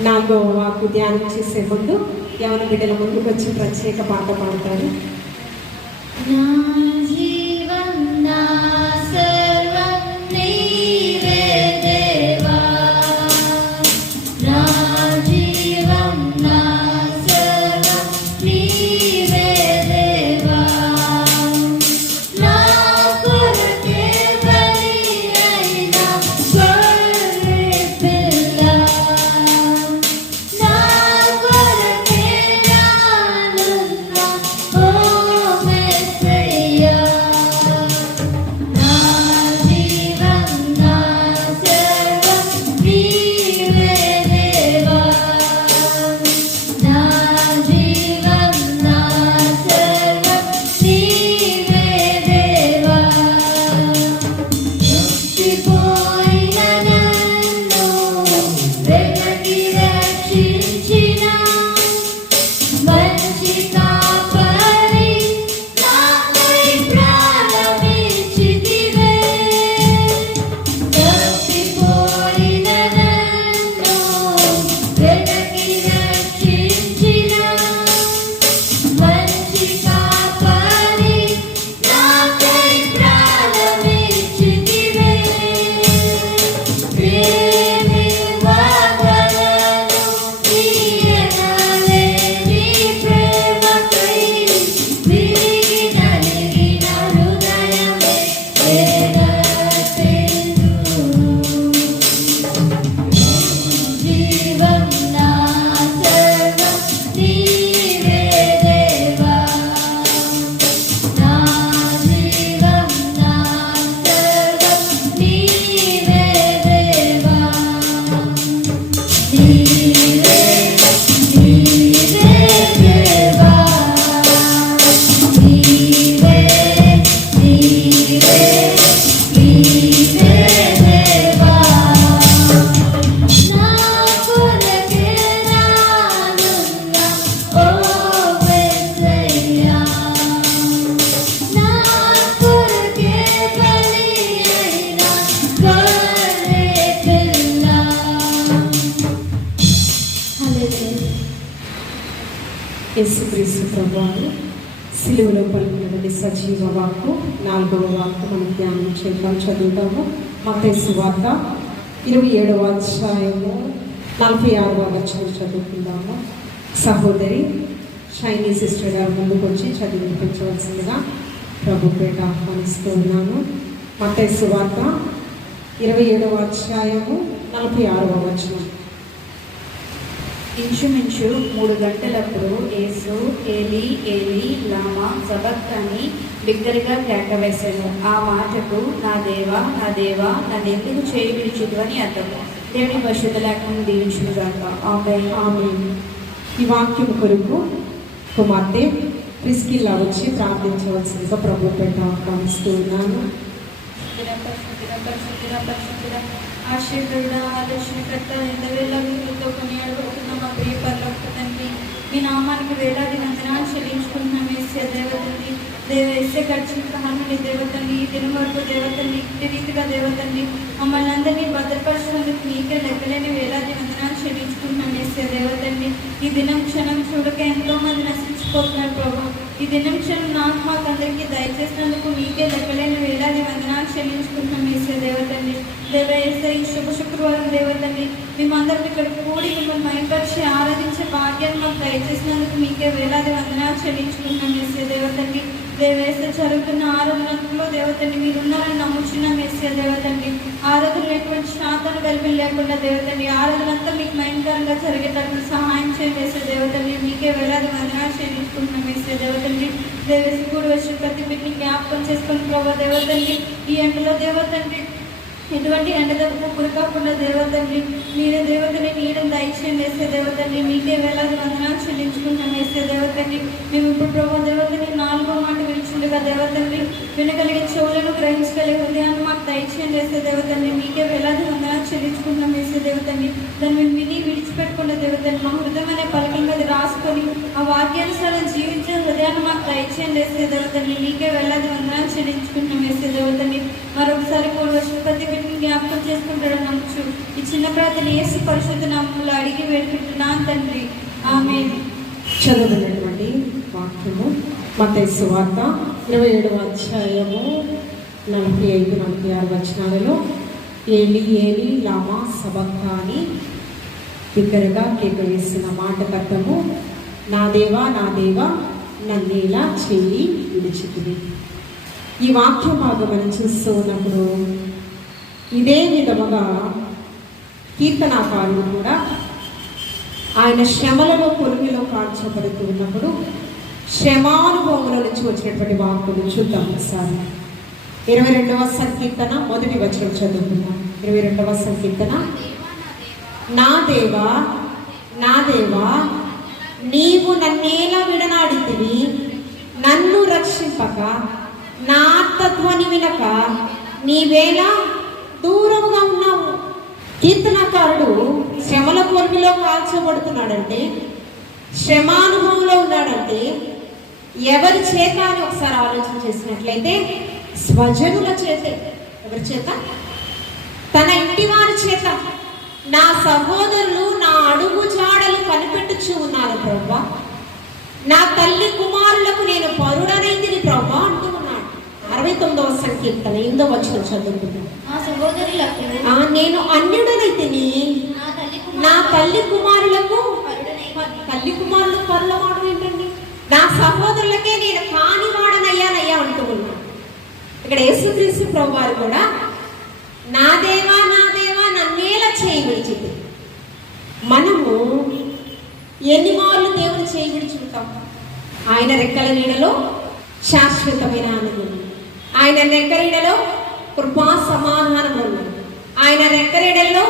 4వ వాక్కు ధ్యానం చేసే ముందు యవన బిడ్డల ముందుకు వచ్చి ప్రత్యేక పాట పాడతారు. యేసుక్రీస్తు ప్రభువు సిలువలో పలికినటువంటి సజీవ వాక్కు 4వ వాక్కు మనం ధ్యానం చేద్దాం. చదువుతాము. మత్తయి సువార్త 27వ అధ్యాయము 46వ వచనం చదువుకుందాము. సహోదరి షైనీ సిస్టర్ గారు ముందుకు వచ్చి చదివించవలసిందిగా ప్రభు పేట ఆహ్వానిస్తూ ఉన్నాను. మత్తయి సువార్త 27వ అధ్యాయము 46వ వచనం. ఇంచుమించు 3 గంటలప్పుడు యేసు ఏలీ ఏలీ లామా సబక్తాని బిగ్గరగా కేక వేశాను. ఆ మాటకు నా దేవా నా దేవా నన్నెందుకు చేయి విడిచిదు అని అర్థము. దేవుని పరిశుద్ధ లేఖనం దీవించునుగాక. ఆమేన్. ఈ వాక్యం కొరకు కుమార్తె ప్రిస్కిల్లా వచ్చి ప్రార్థించవలసిందిగా ప్రభు పేట ఆహ్వానిస్తూ ఉన్నాను. ఆశీర్వద ఆలోచనకర్త ఎంతవేళ మీతో కొనియాడుకుంటున్న మా ప్రియ పరలోక తండ్రి, మీ నామానికి వేలాది వందనాలు చెల్లించుకుంటున్నాం. వేసే దేవతండి వేసే గడిచిన కాలంలో దేవతండి ఈ దినం వరకు దేవతండి ఇట్టి రీతిగా దేవతండి మమ్మల్ని అందరినీ భద్రపరచినందుకు మీకే లెక్కలేని వేలాది వందనాలు చెల్లించుకుంటున్నాం. వేసే దేవతండి ఈ దినం క్షణం చూడక ఎంతో మంది నశించిపోతున్నారు ప్రభు. ఈ దినం క్షణం నాకు మాకు అందరికీ దయచేసినందుకు మీకే లెక్కలేని వేలాది వందనాలు చెల్లించుకుంటున్నాం. వేసే దేవతండి వేసే ఈ శుక్రవారం దేవతండి మేమందరం ఇక్కడ కూడి మిమ్మల్ని మైపరిచి ఆరాధించే భాగ్యాన్ని మాకు దయచేసినందుకు మీకే వేలాది వందనాలు చెల్లించుకుంటున్నాం. వేసే దేవతండి వేసే జరుగుతున్న ఆరాధనలో దేవతండి మీరున్నారని నమ్ముచున్నాం. వేసే దేవతండి ఆరాధనలు ఎటువంటి శాతాలు కలిపి లేకుండా దేవతండి ఆరాధనంతా మీకు భయంకరంగా జరిగేటట్లు సహాయం చేయండి. వేసే దేవతండి మీకే వేలాది వందనాలు చెల్లించుకుంటున్నాం. వేసే దేవతండి దేవేసి కూడా వచ్చి ప్రతి బిడ్డని జ్ఞాపకం చేసుకుని ప్రభావ దేవతండి ఈ ఎండలో దేవతండి ఎటువంటి ఎండదప్పు కురకాకుండా దేవతండి మీరే దేవతని నీడని దయచేయండి. వేసే దేవతండి మీకే వేలాది వందనాలు చెల్లించుకుంటాం. వేసే దేవతండి మేము ఇప్పుడు ప్రభు దేవతని 4వ మాట వినిచుండగా దేవతండి వినగలిగే చెవులను గ్రహించగలిగే హృదయాన్ని మాకు దయచేయండి. వేసే దేవతండి మీకే వేలాది వందనాలు చెల్లించుకుంటాం. వేసే దేవతండి దాన్ని మేము విని విడిచిపెట్టకుండా దేవతండి మా హృదయం అనే పలకల మీద రాసుకొని ఆ వాక్యానుసారం జీవించే హృదయాన్ని మాకు దయచేయండి. వేసే దేవతండి మీకే వేలాది వందనాలు చెల్లించుకుంటాం. వేసే దేవతండి మరొకసారి ప్రతి జ్ఞాపకం చేసుకుంటాడు నమ్ముచు ఈ చిన్న ప్రార్థన యేసు పరిశుద్ధ నామములో అడిగి వేడుక చేస్తున్నాను తండ్రి. ఆమేన్. చదువుతున్నటువంటి వాక్యము మత్తయి సువార్త 27వ అధ్యాయము 45-46 వచనాలలో ఏలి ఏలి లామా సబక్తాని బిగ్గరగా కేక వేసిన మాటకు అర్థము, నా దేవా నా దేవా నన్నేలా చేయి విడిచితివి. ఈ వాక్య భాగం మనం చూస్తూ ఉన్నప్పుడు ఇదే విధముగా కీర్తనాకారుడు కూడా ఆయన శ్రమలలో కొలుమిలో కాల్చబడుతూ ఉన్నప్పుడు శ్రమానుభవంలో నుంచి వచ్చినటువంటి వాక్కులు చూద్దాం ఒకసారి. 22వ సంకీర్తన 1వ వచనం చదువుకుందాం. 22వ సంకీర్తన, నా దేవా నా దేవా నీవు నన్నేలా విడనాడితివి, నన్ను రక్షింపక నా ఆర్తధ్వని వినక నీవేలా దూరముగా ఉన్నావు. కీర్తనకారుడు శ్రమల కొలిమిలో కాల్చబడుతున్నాడంటే, శ్రమానుభవంలో ఉన్నాడంటే ఎవరి చేత అని ఒకసారి ఆలోచన చేసినట్లయితే స్వజనుల చేతే. ఎవరి చేత? తన ఇంటి వారి చేత. నా సహోదరులు నా అడుగు జాడలు కనిపెట్టుచూ ఉన్నారు ప్రభువా, నా తల్లి కుమారులకు నేను పరుడనైతిని ప్రభువా అంటూ ఉన్నాడు. 69వ సంకీర్తన 8వ వచనం చదువుకున్నాను. నేను అన్యుడనైతిని, నా తల్లి కుమారులకు పరులవాడు ఏంటండి? నా సహోదరులకే నేను కానివాడనయ్యానయ్యా అంటూ ఉన్నాను. ఇక్కడ యేసుక్రీస్తు ప్రభు వారు కూడా నా దేవా నన్నేలా చేయి విడిచింది. మనము ఎన్ని మార్లు దేవుని చేయి విడిచుంటాం? ఆయన రెక్కల నీడలో శాశ్వతమైన ఆనందం, ఆయన రెక్కల నీడలో కృపా సమాధానం ఉన్నది, ఆయన రెక్కల నీడలో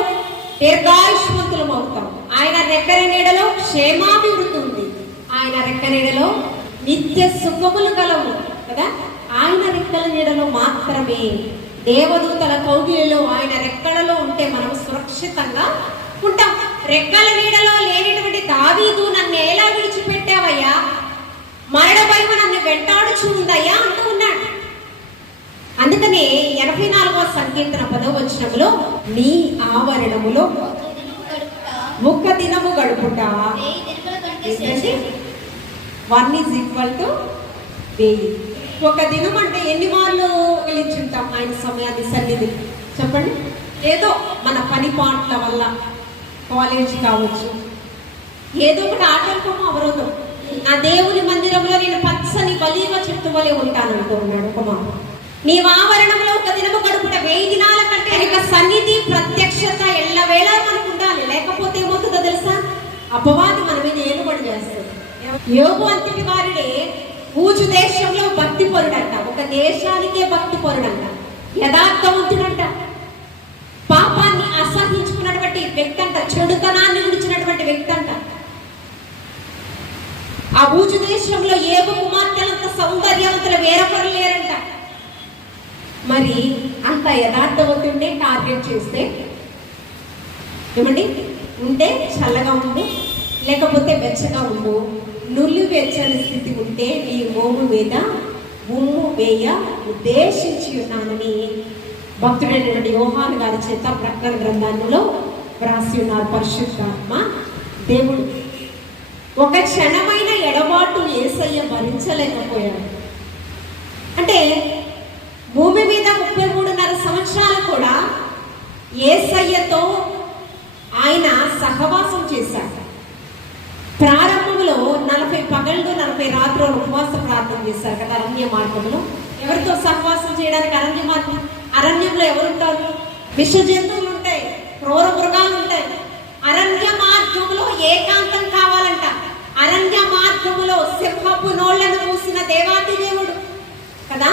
దీర్ఘాయుష్మంతులం అవుతాం, ఆయన రెక్కల నీడలో క్షేమాభివృద్ధి ఉంది, ఆయన రెక్కల నీడలో నిత్య సుఖములు కలవు కదా. ఆయన రెక్కల నీడలో మాత్రమే, దేవదూతల కౌగిలిలో ఆయన రెక్కలలో ఉంటే మనం సురక్షితంగా ఉంటాం. రెక్కల నీడలో లేనిటువంటి దావీదు నన్ను ఎలా విడిచిపెట్టావయ్యా, మరణ భయం నన్ను వెంటాడుచూ ఉందయ్యా అంటూ ఉన్నాడు. అందుకనే 84వ సంకీర్తన 10వ వచనంలో నీ ఆవరణములో ఒక్క దినము గడుపుట 1 = 1000. ఒక దినం అంటే ఎన్ని మార్లు వెలించుంటాం ఆయన సమయాన్ని సన్నిధి? చెప్పండి. ఏదో మన పని పాటల వల్ల, కాలేజ్ కావచ్చు, ఏదో ఒకటి ఆటంకము అవరోధం, నా దేవుని మందిరంలో నేను పచ్చని బలిగా చెట్టు వలె ఉంటానంటూ ఉన్నాడు ఒక మాట. నీ ఆవరణంలో ఒక దినము గడుపుట 1000 దినాల కంటే ఇక సన్నిధి ప్రత్యక్షత ఎల్లవేళ మనకు ఉండాలి. లేకపోతే ఏమవుతుందో తెలుసా? అపవాది మన మీద ఏలుబడి చేస్తుంది. యోబు అంతటి వారిడే ఊజు దేశంలో భక్తి పరుడంట, ఒక దేశానికే భక్తి పరుడంట, యథార్థవంతుడంట, పాపాన్ని అసహించుకున్నటువంటి వ్యక్తి అంట, చెడుతనాన్ని విడిచినటువంటి వ్యక్తి అంట. ఆ ఊజు దేశంలో ఏబు కుమార్తెలంత సౌందర్యవంతులు వేరొకరు లేరంట. మరి అంత యథార్థవంతుండే టార్గెట్ చేస్తే ఏమండి, ఉంటే చల్లగా ఉండు, లేకపోతే వెచ్చగా ఉండు, నుల్లి వెచ్చని స్థితి ఉంటే నీ మోము మీద ఉమ్ము వేయ ఉద్దేశించి ఉన్నానని భక్తుడైనటువంటి యోహాను గారి చేత ప్రకటన గ్రంథంలో వ్రాసి ఉన్నారు పరిశుద్ధాత్మ దేవుడు. ఒక క్షణమైన ఎడబాటు యేసయ్య భరించలేకపోయాడు. అంటే భూమి మీద 33.5 సంవత్సరాలు కూడా యేసయ్యతో ఆయన సహవాసం చేశాడు. ప్రారంభంలో 40 పగళ్ళు 40 రాత్రులు ఉపవాస ప్రార్థన చేశారు కదా అరణ్య మార్గంలో. ఎవరితో సహవాసం చేయడానికి అరణ్య మార్గం? అరణ్యంలో ఎవరుంటారు? విష జంతువులు ఉంటాయి, క్రూర మృగాలు ఉంటాయి. అరణ్య మార్గంలో ఏకాంతం కావాలంట. అరణ్య మార్గములో సింహపు నోళ్లను మూసిన దేవాతి దేవుడు కదా.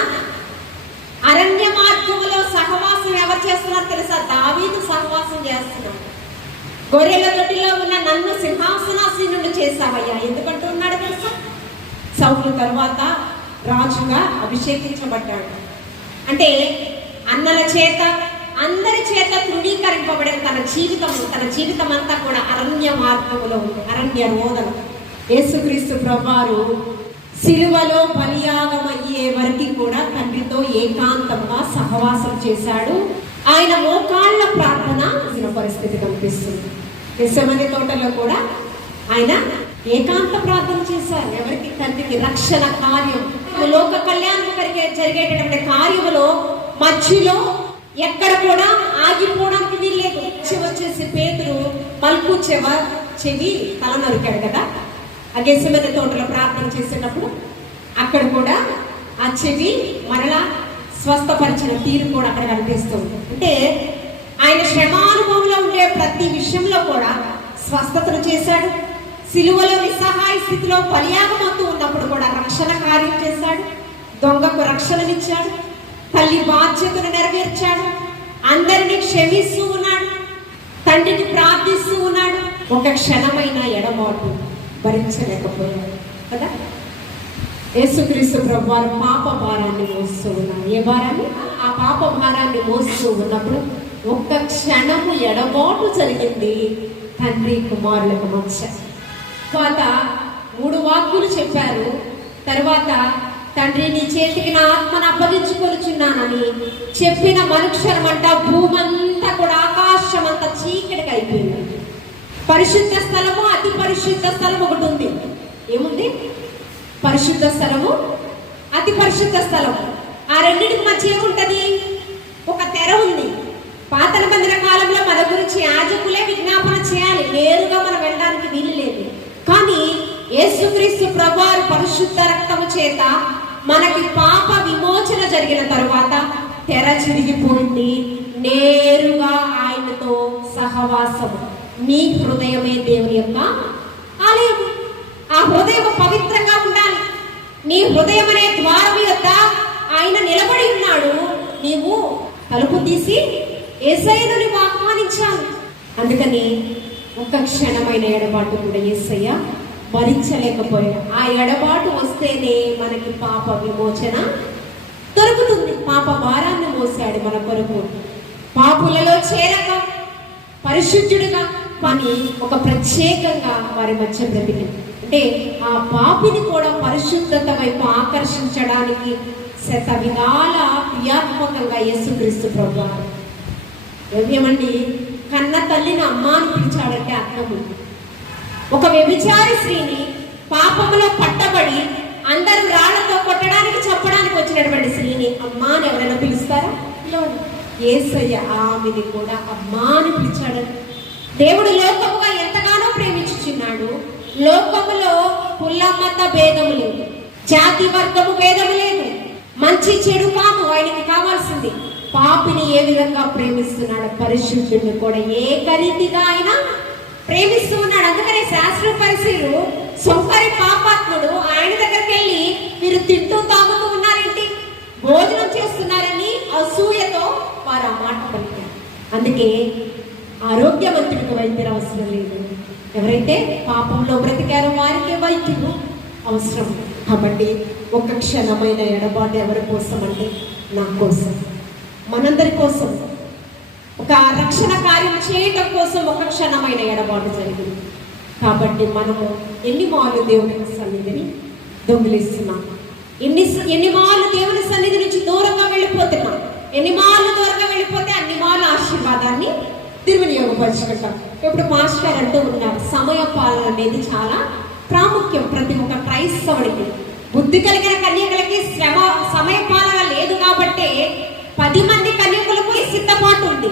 అరణ్య మార్గములో సహవాసం ఎవరు చేస్తున్నారు తెలుసా? దావీదు సహవాసం చేస్తున్నాడు. గొర్రెల తొట్టిలో ఉన్న నన్ను సింహాసనాసీనుడు చేశావయ్యా ఎందుకంటూ ఉన్నాడు తెలుసా? సౌలు తరువాత రాజుగా అభిషేకించబడ్డాడు. అంటే అన్నల చేత అందరి చేత తృణీకరింపబడిన తన జీవితం అంతా కూడా అరణ్య మార్గములో ఉంది, అరణ్య రోదన. యేసుక్రీస్తు ప్రభువారు సిలువలో బలియాగమయ్యే వరకు కూడా తండ్రితో ఏకాంతంగా సహవాసం చేశాడు. ఆయన మోకాళ్ళ ప్రార్థన విన పరిస్థితి కనిపిస్తుంది. గెత్సెమనే తోటలో కూడా ఆయన ఏకాంత ప్రార్థన చేశారు. ఎవరికి? తండ్రికి రక్షణ కార్యం, లోక కళ్యాణం జరిగేటటువంటి కార్యములో మధ్యలో ఎక్కడ కూడా ఆగిపోవడానికి వీల్లేదు. వచ్చేసి పేతురు మలుపు చెవి తల నరికాడు కదా, ఆ గెసెమనే తోటలో ప్రార్థన చేసేటప్పుడు అక్కడ కూడా ఆ చెవి మరలా స్వస్థపరిచిన తీరు కూడా అక్కడ కనిపిస్తుంది. అంటే ఆయన శ్రమానుభవంలో ఉండే ప్రతి విషయంలో కూడా స్వస్థతను చేశాడు. సిలువలో నిస్సహాయ స్థితిలో బలియాగమవుతూ ఉన్నప్పుడు కూడా రక్షణ కార్యం చేశాడు. దొంగకు రక్షణనిచ్చాడు. తల్లి బాధ్యతను నెరవేర్చాడు. అందరినీ క్షమిస్తూ ఉన్నాడు. తండ్రిని ప్రార్థిస్తూ ఉన్నాడు. ఒక క్షణమైన ఎడబాటు భరించలేకపోయాడు కదా. యేసుక్రీస్తు ప్రభువారు పాప భారాన్ని మోస్తూ ఉన్నారు. ఏ భారాన్ని? ఆ పాప భారాన్ని మోస్తూ ఉన్నప్పుడు ఒక్క క్షణము ఎడబాటు జరిగింది తండ్రి కుమారులకు మధ్య. తర్వాత 3 వాక్కులు చెప్పారు. తర్వాత తండ్రి నీ చేతికి నా ఆత్మను అప్పగించుకొనిచున్నానని చెప్పిన మనుక్షరమంట భూమంతా కూడా ఆకాశం అంతా చీకటికి అయిపోయింది. పరిశుద్ధ స్థలము, అతి పరిశుద్ధ స్థలం ఒకటి ఉంది. ఏముంది? పరిశుద్ధ స్థలము, అతి పరిశుద్ధ స్థలము. ఆ రెండింటికి మధ్య ఏముంటది? ఒక తెర ఉంది. పాత నిబంధన కాలంలో మన గురించి యాజకులే విజ్ఞాపన చేయాలి, నేరుగా మనం వెళ్ళడానికి వీలు లేదు. కానీ యేసుక్రీస్తు ప్రభువారి పరిశుద్ధ రక్తము చేత మనకి పాప విమోచన జరిగిన తరువాత తెర చిరిగిపోయింది. నేరుగా ఆయనతో సహవాసం. నీ హృదయమే దేవుని యొక్క ఆలయం. ఆ హృదయం పవిత్రంగా ఉండాలి. నీ హృదయం అనే ద్వారం యొక్క ఆయన నిలబడి ఉన్నాడు. నీవు తలుపు తీసి యేసయ్యను నీవు ఆహ్వానించాలి. అందుకని ఒక్క క్షణమైన ఎడబాటు కూడా యేసయ్య భరించలేకపోయాడు. ఆ ఎడబాటు వస్తేనే మనకి పాప విమోచన దొరుకుతుంది. పాప భారాన్ని మోసాడు మన కొరకు. పాపులలో చేరక పరిశుద్ధుడుగా పని ఒక ప్రత్యేకంగా వారి మధ్య బ్రతికింది. అంటే ఆ పాపిని కూడా పరిశుద్ధత వైపు ఆకర్షించడానికి శత విధాల క్రియాత్మకంగా యేసుక్రీస్తు ప్రభువారు. ఏమండి, కన్న తల్లిని అమ్మ అని పిలిచాడంటే అర్థం. ఒక వ్యభిచారి స్త్రీని పాపములో పట్టబడి అందరూ రాళ్లతో కొట్టడానికి చెప్పడానికి వచ్చినటువంటి స్త్రీని అమ్మ అని ఎవరైనా పిలుస్తారా? యేసయ్య ఆమెని కూడా అమ్మ అని పిలిచాడు. దేవుడు లోకముగా ఎంతగానో ప్రేమించుచున్నాడు. లోకములో కుల మత భేదము లేదు, జాతి వర్గము భేదము లేదు, మంచి చెడు కాదు ఆయనకి కావాల్సింది. పాపిని ఏ విధంగా ప్రేమిస్తున్నాడు, పరిశుద్ధుడిని కూడా ఏకరీతిగా ఆయన ప్రేమిస్తూ ఉన్నాడు. అందుకనే శాస్త్ర పరిశీలు సొంకరి పాపాత్ముడు ఆయన దగ్గరికి వెళ్ళి మీరు తింటూ తాగుతూ ఉన్నారేంటి, భోజనం చేస్తున్నారని అసూయతో వారు ఆ మాట పలికారు. అందుకే ఆరోగ్యవంతుడికి వైద్యులు అవసరం లేదు. ఎవరైతే పాపంలో బ్రతికారో వారికే వైద్యులు అవసరం. కాబట్టి ఒక క్షణమైన ఎడబాటు ఎవరి కోసం అంటే నా కోసం, మనందరి కోసం, ఒక రక్షణ కార్యం చేయటం కోసం ఒక క్షణమైన ఎడబాటు జరిగింది. కాబట్టి మనము ఎన్ని మార్లు దేవుని సన్నిధిని దొంగిలిస్తున్నాం, ఎన్ని మార్లు దేవుని సన్నిధి నుంచి దూరంగా వెళ్ళిపోతున్నాం. ఎన్ని మార్లు దూరంగా వెళ్ళిపోతే అన్ని మార్లు ఆశీర్వాదాన్ని దుర్వినియోగపరుచుకుంటాం. ఇప్పుడు మాస్టర్ అంటూ ఉన్నారు, సమయ పాలన అనేది చాలా ప్రాముఖ్యం ప్రతి ఒక్క క్రైస్తవుడికి. బుద్ధి కలిగిన కన్యకలకి సమయ పాలన లేదు కాబట్టి 10 మంది కన్యకులకు సిద్ధపాటు ఉంది.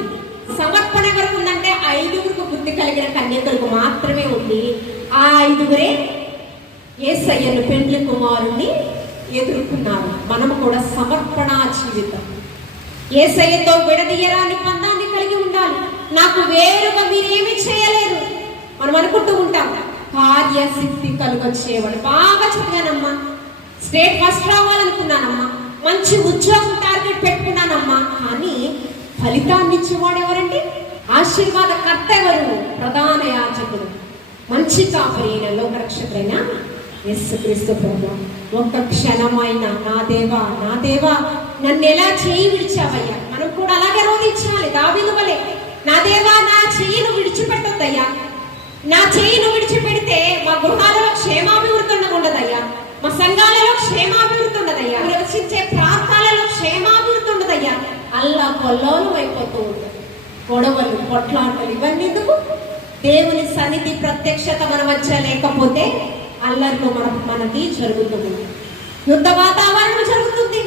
సమర్పణ వరకు ఉందంటే 5గురికి బుద్ధి కలిగిన కన్యకులకు మాత్రమే ఉంది. ఆ 5గురే యేసయ్యను పెండ్లి కుమారుణ్ణి ఎదుర్కొన్నారు. మనము కూడా సమర్పణ జీవితం, యేసయ్యతో విడదీయరాని బంధాన్ని కలిగి ఉండాలి. నాకు వేరుగా మీరేమీ చేయలేరు మనం అనుకుంటూ ఉంటాం. కార్యసిద్ధి కలుగొచ్చేవాడు. బాగా చదివానమ్మా, స్టేట్ ఫస్ట్ రావాలనుకున్నానమ్మా, మంచి ఉద్యోగం టార్గెట్ పెట్టుకున్నానమ్మా, కానీ ఫలితాన్ని ఇచ్చేవాడు ఎవరండి? ఆశీర్వాదకర్త ఎవరు? ప్రధాన యాజకుడు, మంచి కాపరి, లోకరక్షకుడైన యేసుక్రీస్తు ప్రభువు. ఒక్క క్షణమైన నా దేవా నా దేవా నన్ను ఎలా చేయి విడిచావయ్యా. మనం కూడా అలాగే రోధించాలి దావీదు వలె. నా దేవా నా చెయ్యిను విడిచిపెట్టొద్దయ్యా. నా చెయ్యిను విడిచిపెడితే మా గృహాలలో క్షేమాభివృద్ధి ఉండదయ్యా, మా సంఘాలలో క్షేమాభివృద్ధి ఉండదయ్యా, నివసించే ప్రాంతాలలో క్షేమాభివృద్ధి ఉండదయ్యా. అల్లా కొల్లోలం అయిపోతూ ఉంటుంది. గొడవలు, కొట్లాటలు, ఇవన్నీ ఎందుకు? దేవుని సన్నిధి ప్రత్యక్షత మన మధ్య లేకపోతే అల్లర్లు మనకి జరుగుతుంది, యుద్ధ వాతావరణం జరుగుతుంది.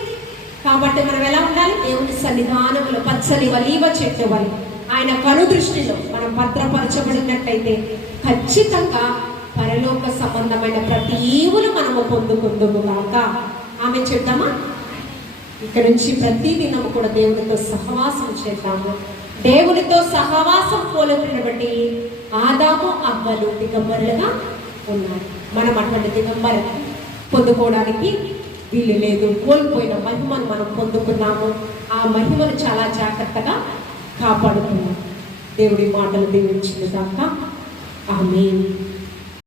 కాబట్టి మనం ఎలా ఉండాలి? దేవుని సన్నిధానంలో పచ్చని ఒలీవ చెట్టు వలె ఆయన కనుదృష్టిలో మనం భద్రపరచబడినట్లయితే ఖచ్చితంగా పరలోక సంబంధమైన ప్రతి ఈవులు మనము పొందుకుందుగాక. ఆమె చెప్తామా? ఇక్కడ నుంచి ప్రతి దినము కూడా దేవునితో సహవాసం చేద్దాము. దేవునితో సహవాసం కోల్పోయిన బట్టి ఆదాము అవ్వలు దిగంబరులుగా ఉన్నారు. మనం అటువంటి దిగంబర పొందుకోవడానికి వీలు లేదు. కోల్పోయిన మహిమను మనం పొందుకున్నాము. ఆ మహిమను చాలా జాగ్రత్తగా కాపాడుకున్నాం. దేవుడి మాటలు దీవించిన దాకా ఆమేన్.